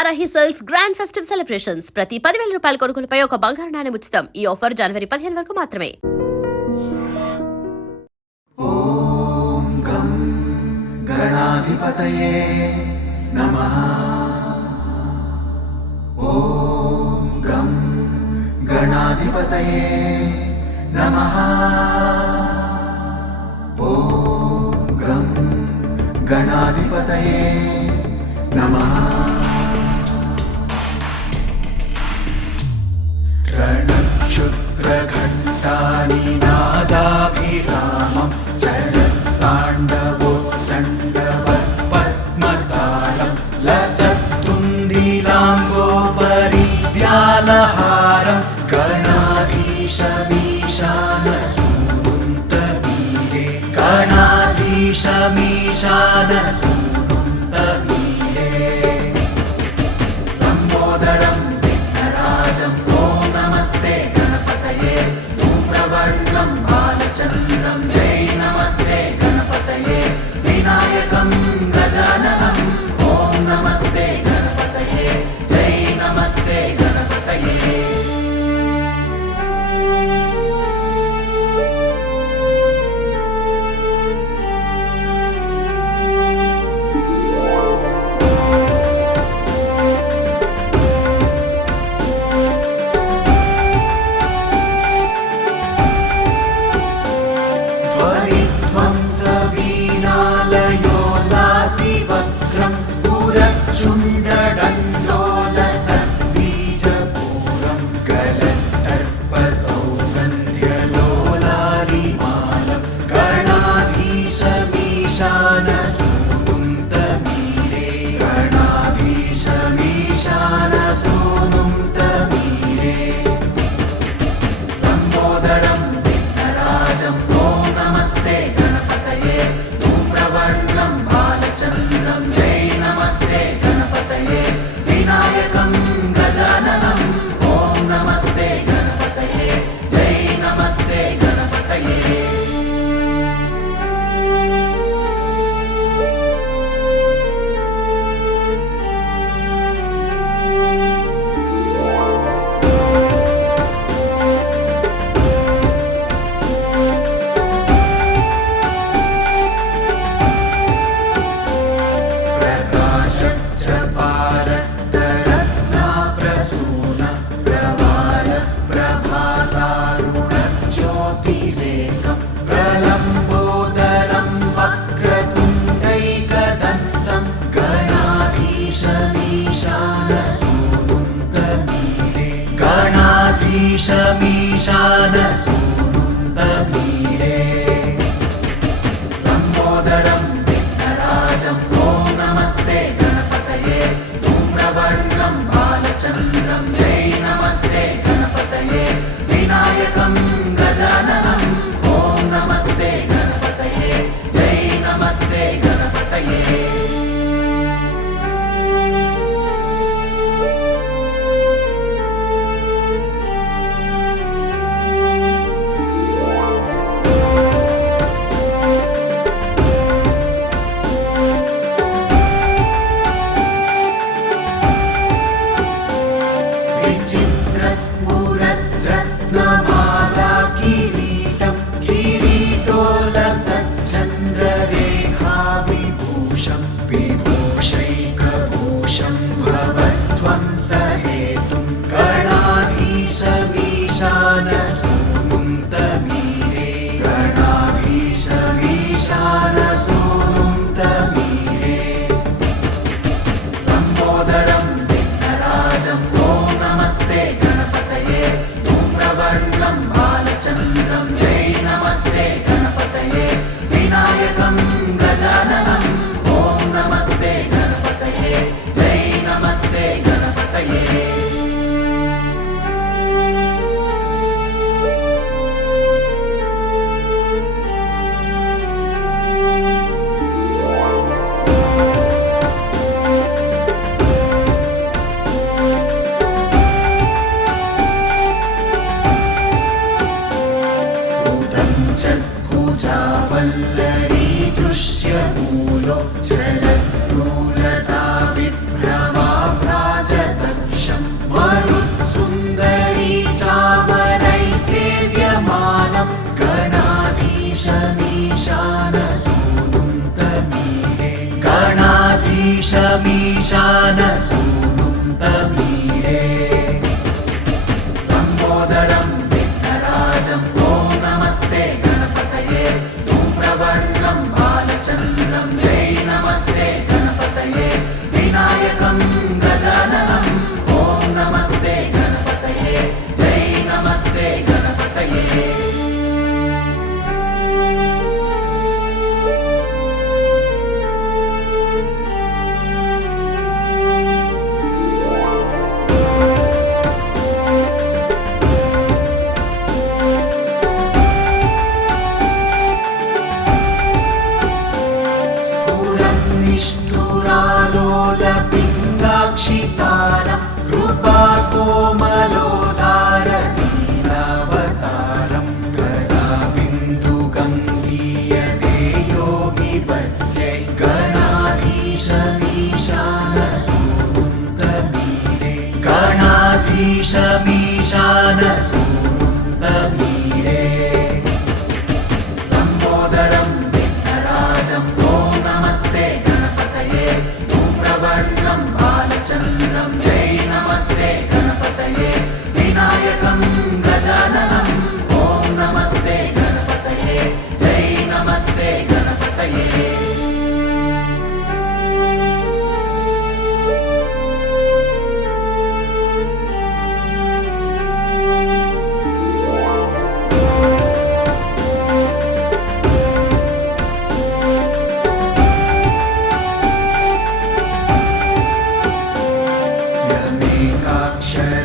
Varahi sales grand festive celebrations ప్రతి 10,000 రూపాయల కొనుగోలుపై ఒక బంగారు నాణెం ఉచితం. ఈ ఆఫర్ జనవరి 15 వరకు మాత్రమే. ఓం గం గణాధిపతయే నమః. ఓం గం గణాధిపతయే నమః. ఓం గం గణాధిపతయే నమః. रणक्षुद्रघण्टानि नादाभिरामं चलत्ताण्डवोत्तण्डवत्पद्मतालं लसत्तुन्दिलाम्बोपरिव्यालहारं गणाधीशमीशानसूनुन्तमीडे गणाधीशमीशानसूनुन्तमीडे लम्बोदरं विघ्नराजं ॐ नमस्ते गणपतये धूम्रवर्णं बालचन्द्रं जय नमस्ते गणपतये विनायकं गजाननं ॐ नमस्ते गणपतये जय नमस्ते गणपतये. ध्वंसवीणालयोल्लासिवक्त्रं स्फुरच्चुण्डदण्डोलसद्बीजपूरं गलत्तर्पसौगन्ध्यलोलालिमालं गणाधीशमीशानसूनुन्तमीडे गणाधीशमीशानसूनुन्तमीडे लम्बोदरं विघ्नराजं ॐ नमस्ते गणपतये धूम्रवर्णं बालचन्द्रं जय नमस्ते गणपतये विनायकं गजाननं ॐ नमस्ते गणपतये जय नमस्ते गणपतये. प्रकाशच्चपारक्तरत्नाप्रसून प्रवाल प्रभातारुणज्योतिरेकं प्रलम्बोदरं वक्रतुण्डैकदन्तं गणाधीशमीशानसूनुन्तमीडे गणाधीशमीशानसूनुन्तमीडे लम्बोदरं विघ्नराजं ॐ नमस्ते गणपतये धूम्रवर्णं बालचन्द्रं जय नमस्ते गणपतये विनायकं गजाननं ॐ नमस्ते गणपतये जय नमस्ते गणपतये. विचित्रस्फुरद्रत्नमाला किरीटं किरीटोलसच्चन्द्ररेखाविभूषं विभूषैकभूषं भवध्वंसहेतुं गणाधीशमीशानसूनुन्तमीडे गणाधीशमीशानसूनुन्तमीडे लम्बोदरं विघ्नराजं ॐ नमस्ते गणपतये धूम्रवर्णं बालचन्द्रं जय नमस्ते गणपतये विनायकं गजाननं ॐ नमस्ते गणपतये जय नमस्ते गणपतये. गणाधीशमीशान सूनुं तमीरे लम्बोदरं विघ्नराजं ॐ नमस्ते गणपतये धूम्रवर्णं बालचन्द्रं जय नमस्ते गणपतये विनायकं गजाननं ॐ नमस्ते गणपतये जय नमस्ते गणपतये निष्ठुरालोलपिङ्गाक्षितार कृपाकोमलोदार नीलावतारं गदाबिन्दुगङ्गीयते योगिवर्त्यै गणाधीशमीशानसूनुं तमीरे गणाधीशमीशानसूनुं तमीरे लम्बोदरं विघ्नराजं ॐ नमस्ते गणपतये धूम्रवर्णं बालचन्द्रं जय नमस्ते गणपतये विनायकं गजाननं ॐ नमस्ते गणपतये जय नमस्ते गणपतये यमेकाक्षर